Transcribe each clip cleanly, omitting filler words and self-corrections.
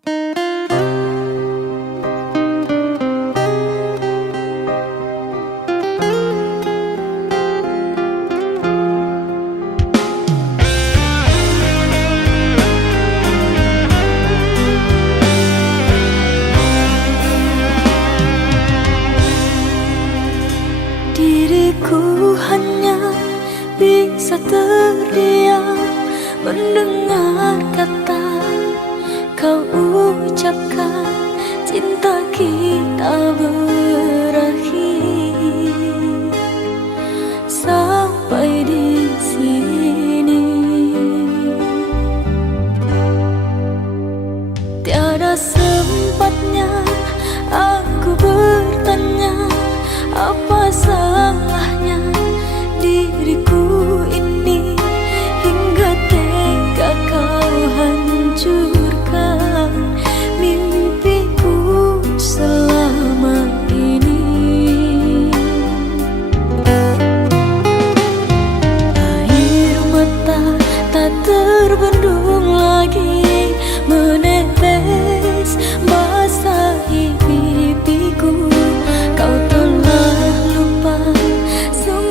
Diriku hanya bisa terdiam mendengar kata kau ucapkan, cinta kita berakhir sampai di sini. Tiada sempatnya aku bertanya apa salahnya diriku ini, hingga tega kau hancurkan mimpiku selama ini. Air mata tak terbendung lagi menetes basahi pipiku. Kau telah lupa semua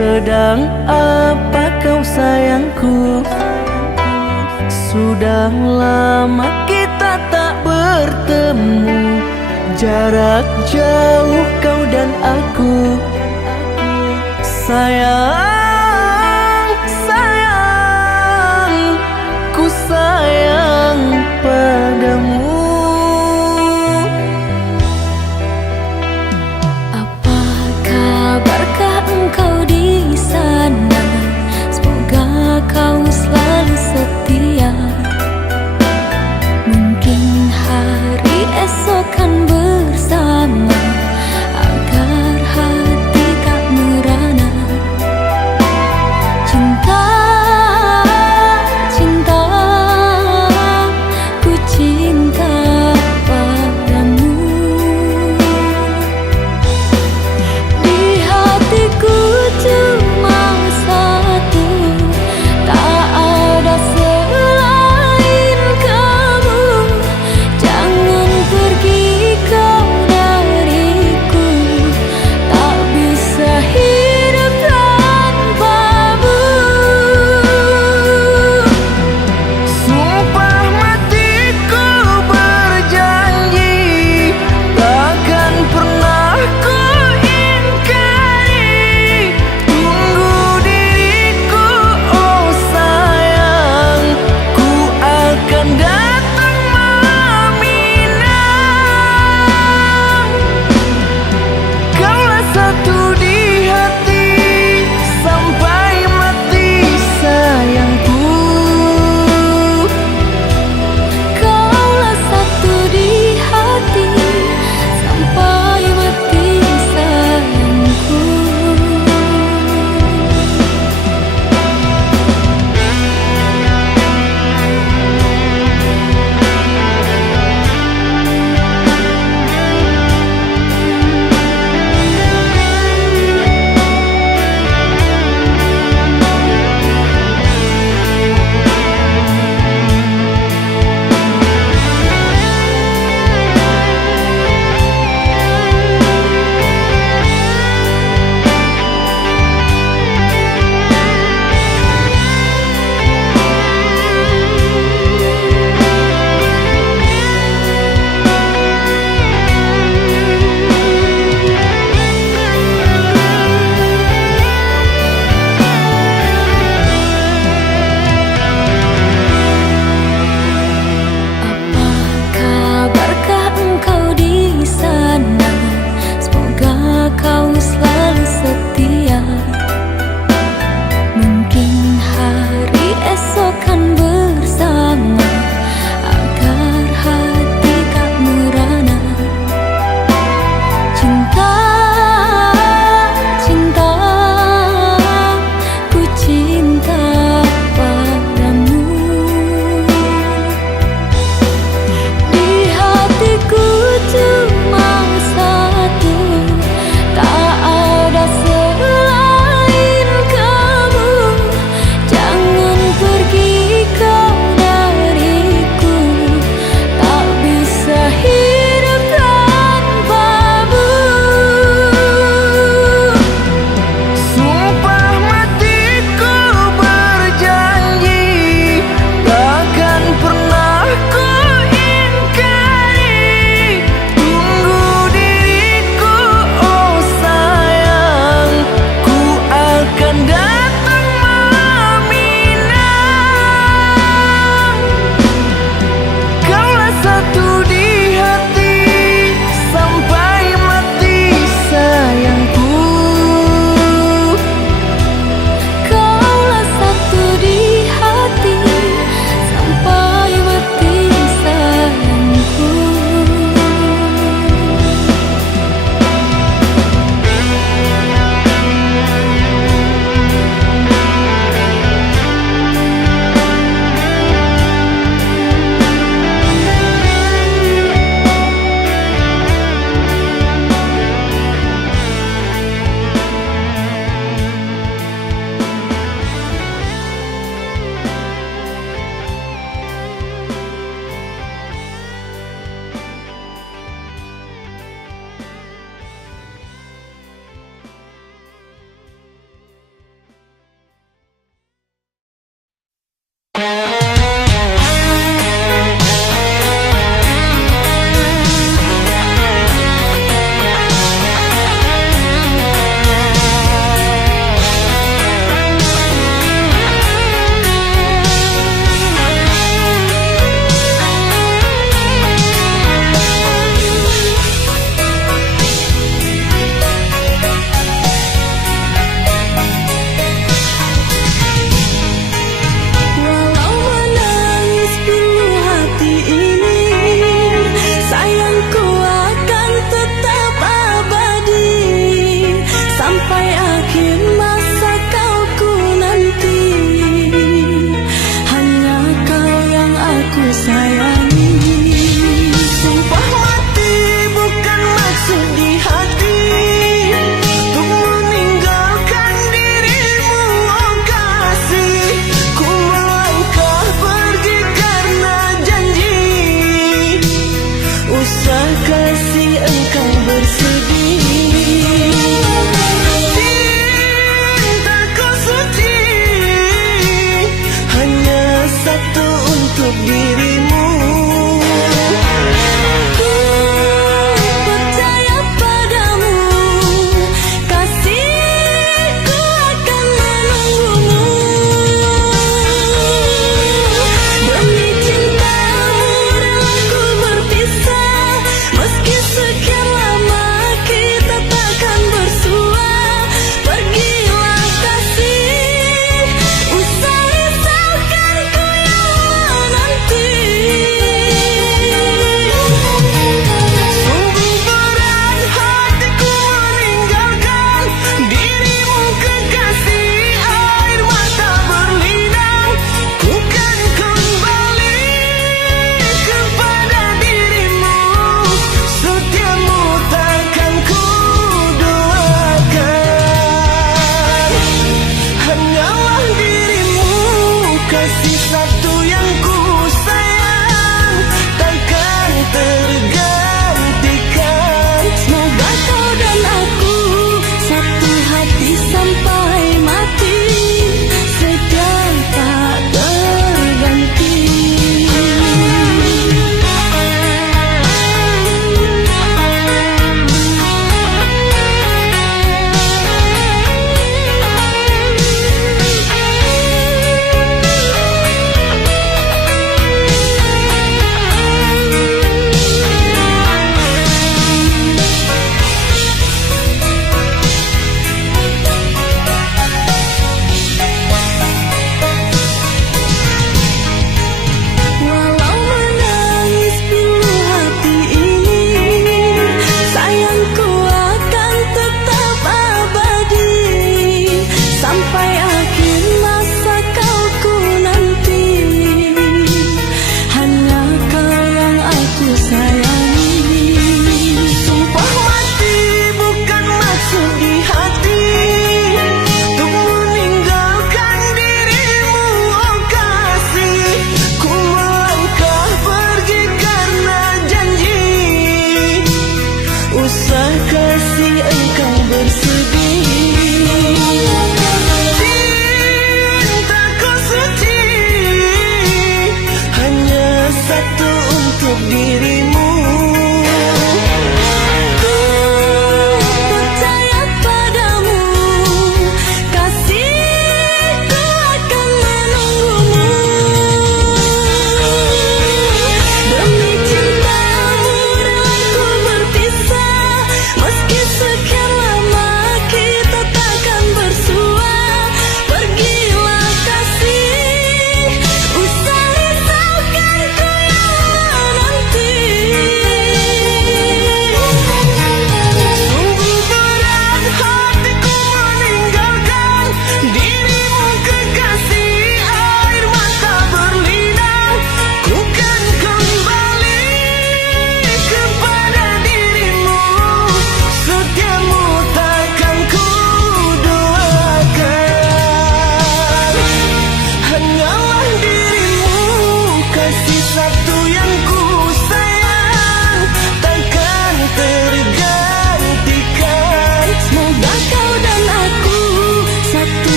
Sedang apa kau sayangku? Sudah lama kita tak bertemu, jarak jauh kau dan aku. Sayang, sayang, ku sayang padamu. Apa kabarkah engkau di sana? Semoga kau selalu setia. Mungkin hari esok kan bersama, agar hati tak merana.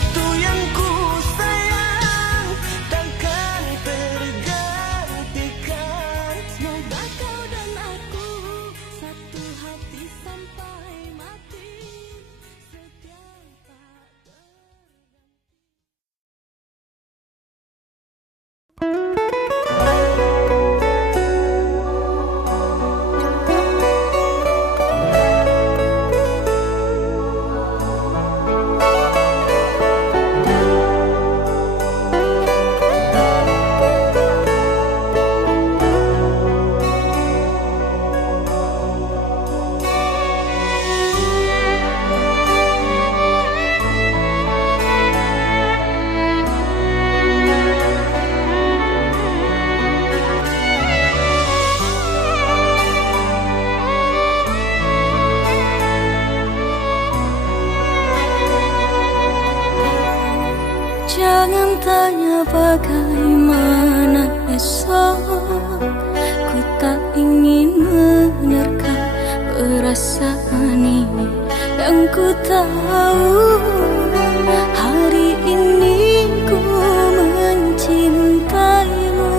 satu yang ku sayang takkan tergantikan. Semoga kau dan aku satu hati sampai mati, setia tak Jangan tanya bagaimana esok, ku tak ingin menerka perasaan ini. Yang ku tahu hari ini ku mencintaimu.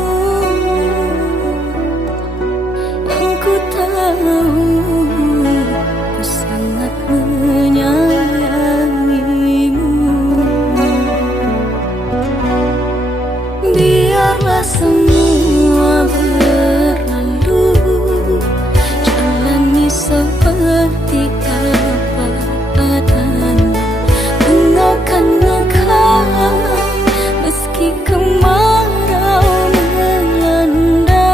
Yang ku tahu ku sangat menyayangimu. Biarlah semua berlalu, jalani seperti apa adanya. Engkau kan ngekang meski kemarau melanda.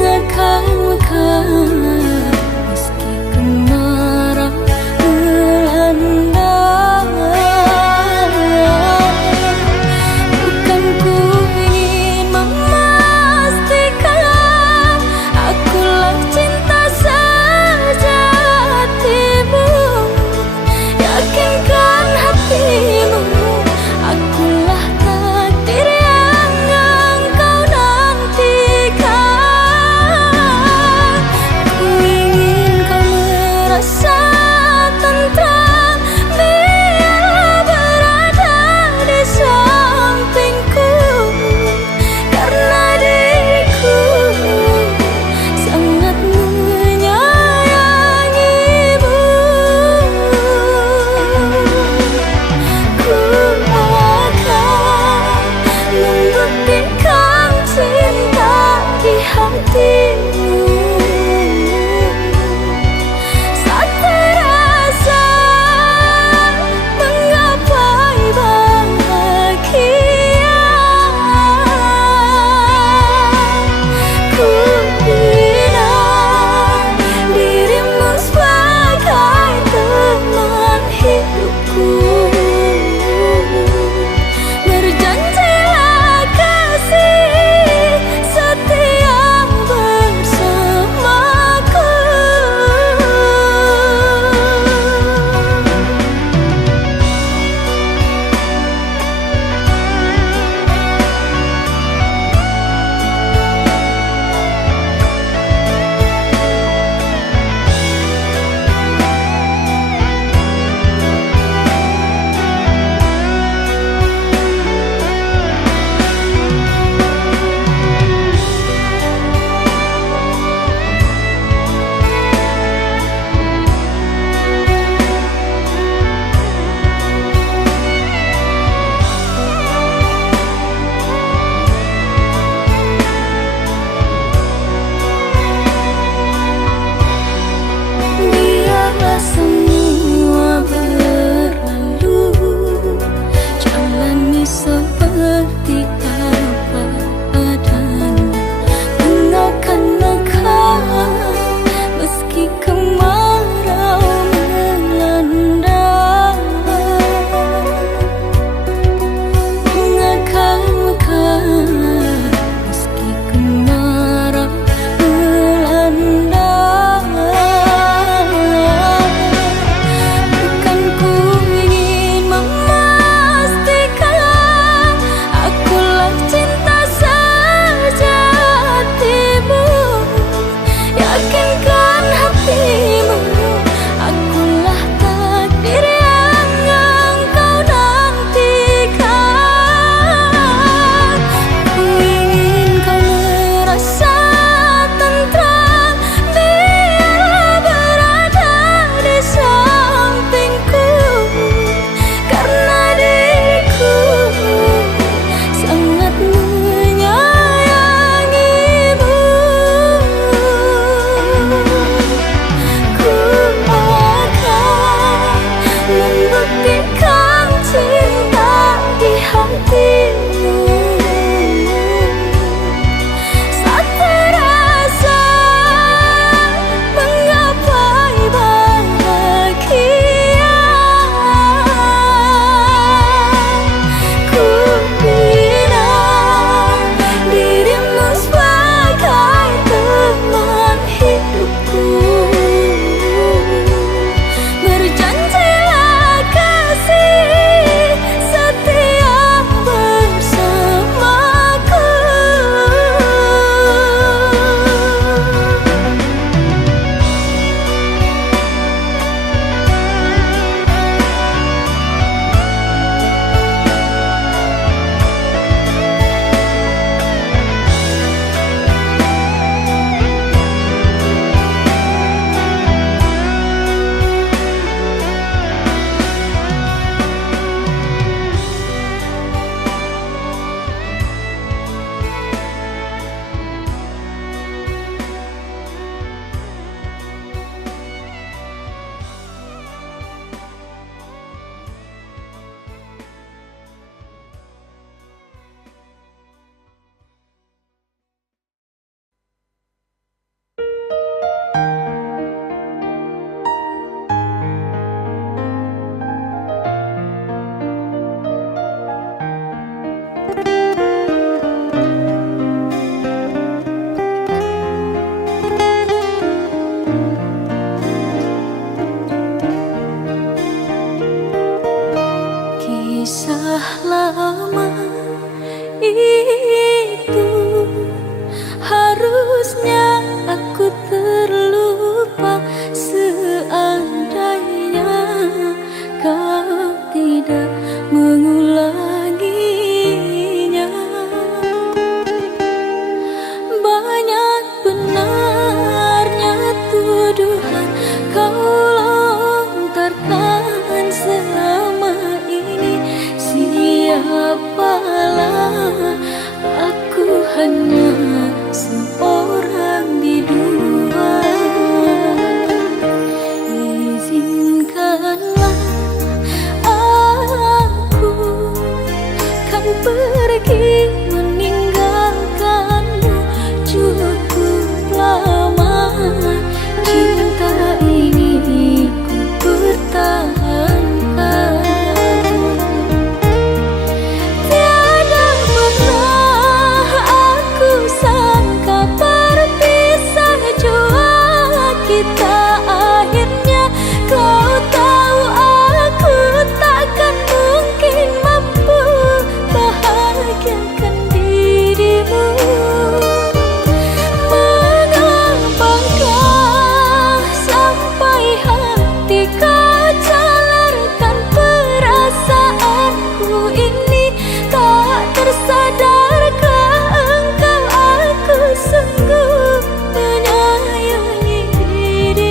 Ngekang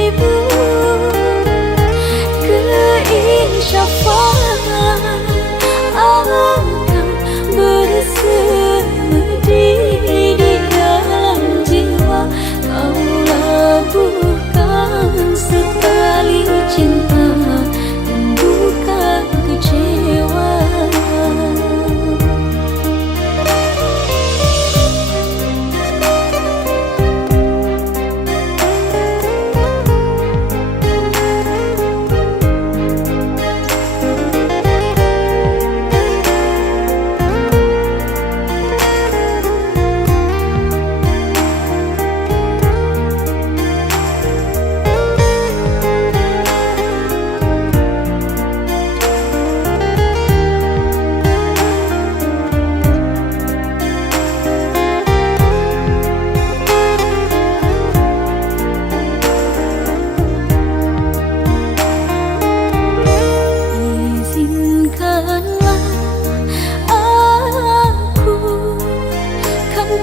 dirimu. Keinsyafan akan bersemedi di dalam jiwa. Kau labuhkan setali cinta dan bukan kecewa.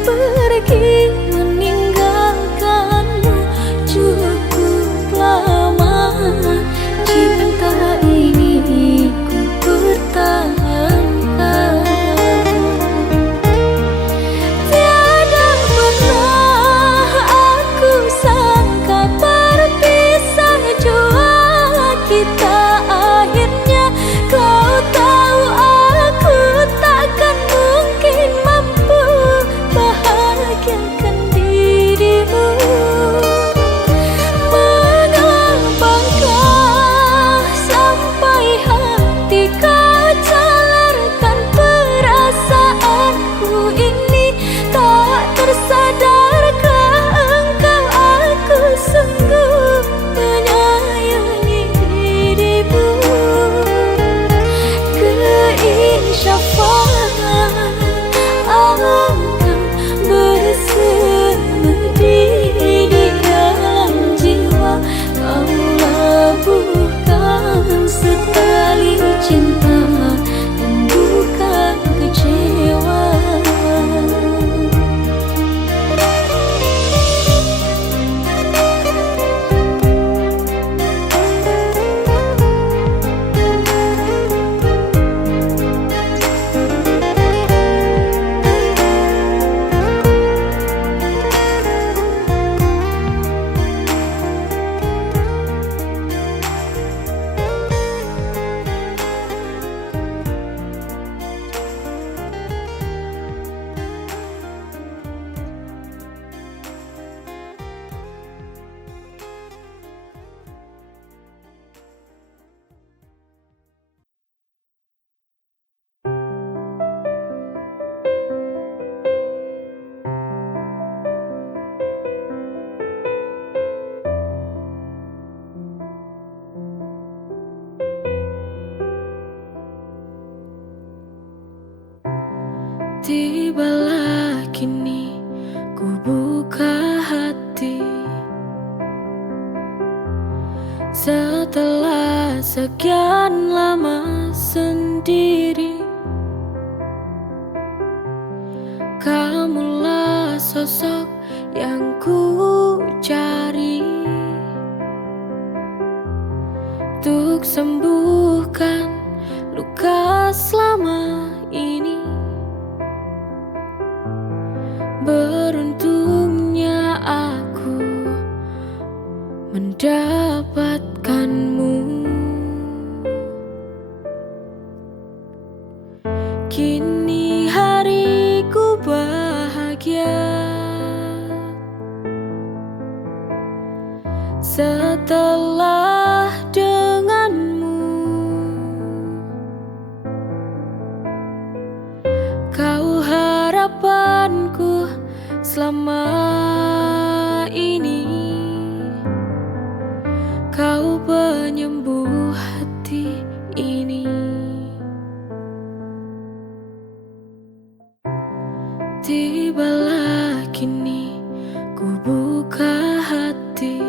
Pergi meninggalkanmu cukup lama. Cinta ini ku pertahankan. Tiada pernah aku sangka berpisah jua kita akhirnya. Kau tahu aku takkan mungkin mampu bahagiakan dirimu. Mengapakah sampai hati kau calarkan perasaanku ini? Tak tersadarkah engkau aku sungguh menyayangi dirimu. Keinsyafan akan bersemedi di dalam jiwa. Kau labuhkan setali cinta dan bukan kecewa. Tibalah kini ku buka hati. Setelah sekian lama sendiri, kamulah sosok yang ku cari untuk sembuhkan luka selama ini. Beruntungnya aku mendapatkanmu. Kini hariku bahagia setelah denganmu. Kau harapanku selama ini. Kau penyembuh hati ini. Tibalah kini ku buka hati.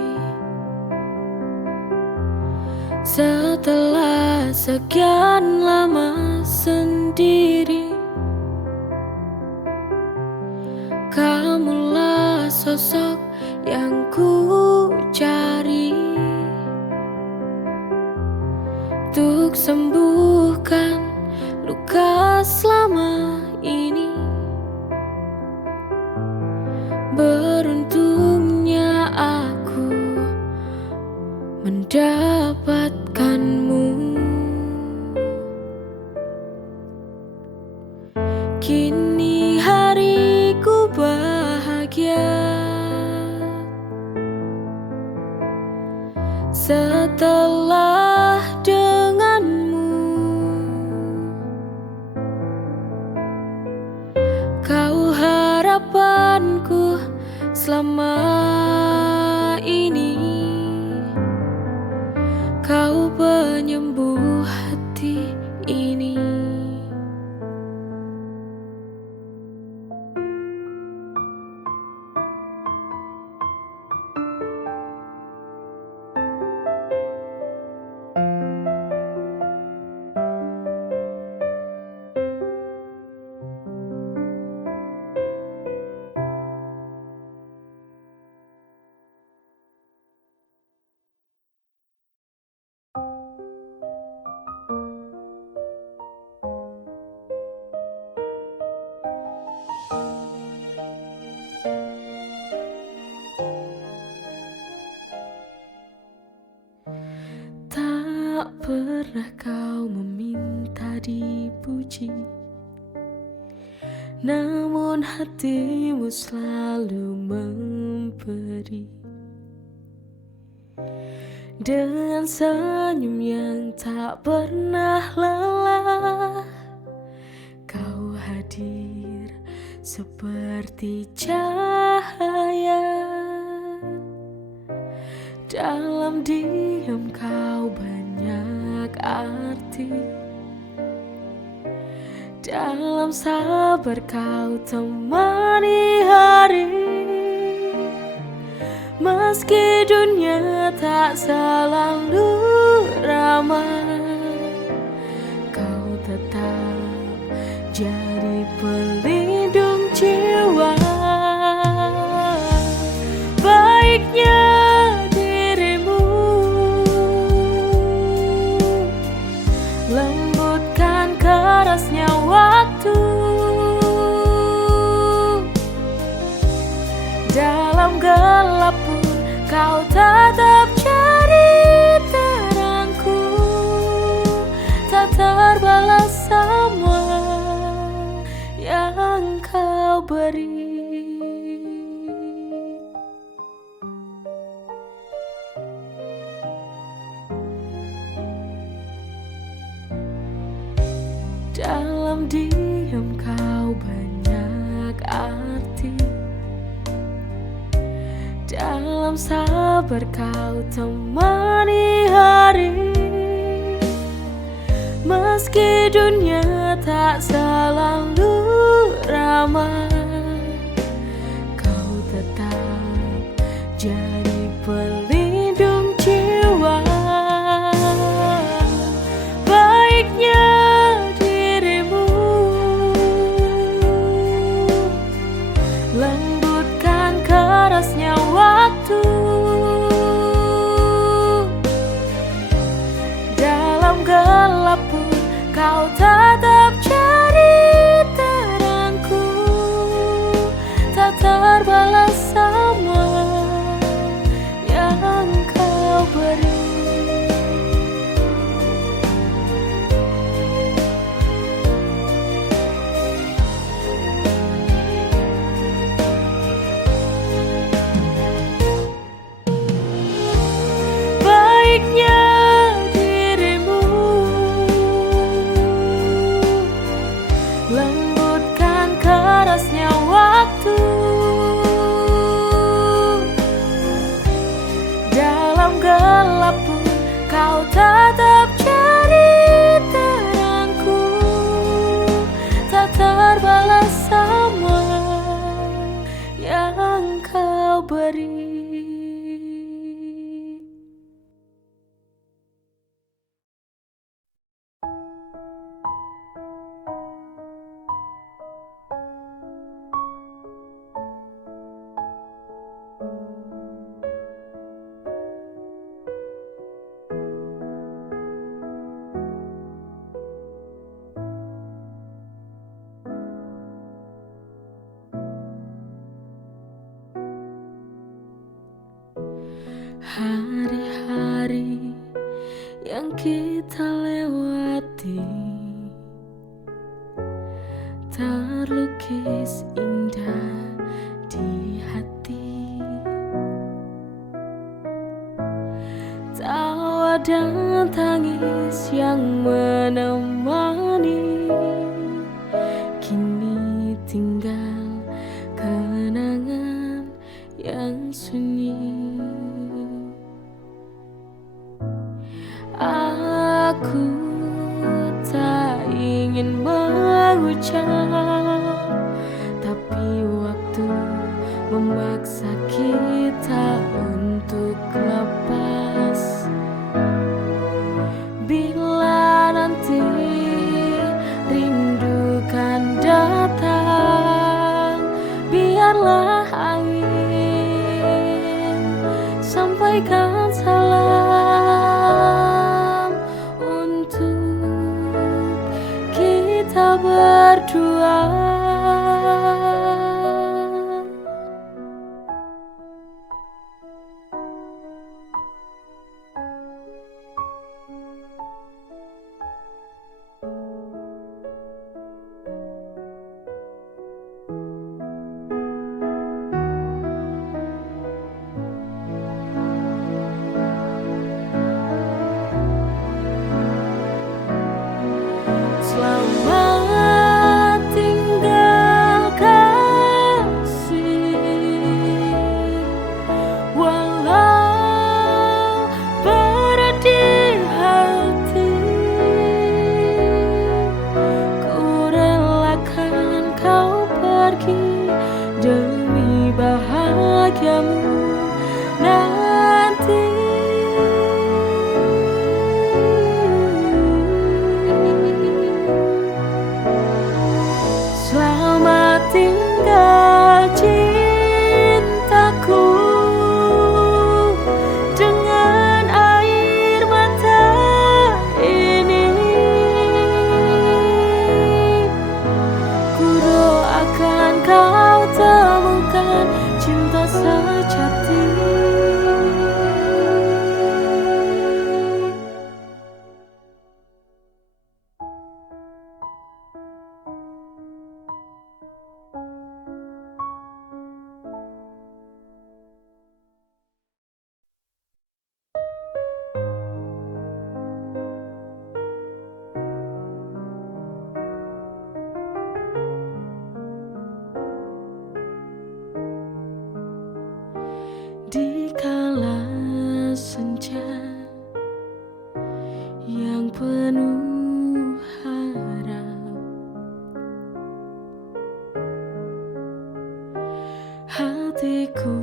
Setelah sekian lama sendiri, kamulah sosok yang ku cari. sembuhkan luka selama ini. Beruntungnya aku mendapatkanmu. Kini hariku bahagia setelah denganmu. Kau harapanku selama ini, kau penyembuh hati ini. Tak pernah kau meminta dipuji, namun hatimu selalu memberi. Dengan senyum yang tak pernah lelah, kau hadir seperti cahaya. Dalam diam kau banyak arti, dalam sabar kau temani hari. Meski dunia tak selalu ramah, kau tetap jadi pelindung jiwa. Baiknya dirimu, lembutkan kerasnya waktu. Dalam gelap pun kau tetap jadi terangku. Tak terbalas semua yang kau beri. Dalam diam kau banyak arti, dalam sabar kau temani hari. Meski dunia tak selalu ramah, kau tetap jadi pelindung jiwa. Baiknya dirimu, lembutkan kerasnya waktu. Dalam gelap pun kau tetap jadi terangku. Tak terbalas semua yang kau beri. Baiknya dirimu, lembutkan kerasnya waktu. Dalam gelap pun kau tetap jadi terangku. Tak terbalas semua yang kau beri. dan tangis yang menemani. Kini tinggal kenangan yang sunyi. Aku tak ingin mengucap, tapi waktu memaksa kita untuk lepas. Bila nanti rindu kan datang, biarlah angin sampaikan salam untuk kita berdua. Selamat tinggal kasih, walau berat di hati, ku relakan kau pergi demi bahagiamu nanti. Selamat tinggal cintaku, dengan air mata ini ku doakan kau temukan cinta sejati. Di kala senja yang penuh harap, hatiku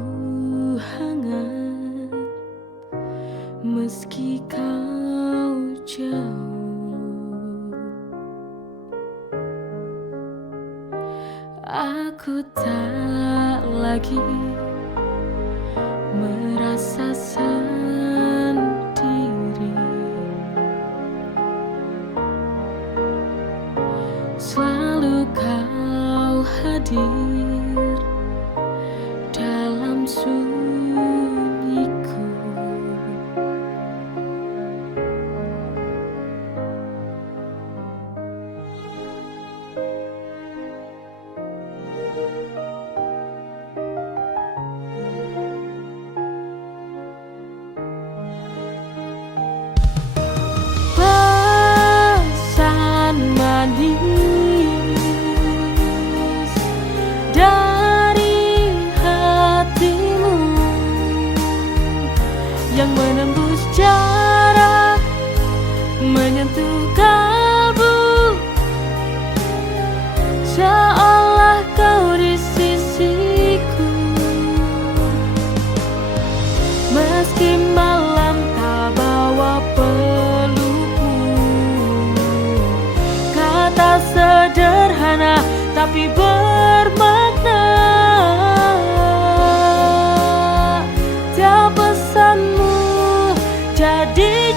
hangat meski kau jauh. Aku tak lagi merasa sendiri, selalu kau hadir dalam sunyiku. Manis dari hatimu yang menembus jarak, menyentuh kalbu, seolah kau di sisiku. Meski malam tak bawa kata sederhana tapi bermakna. Tiap pesanmu jadi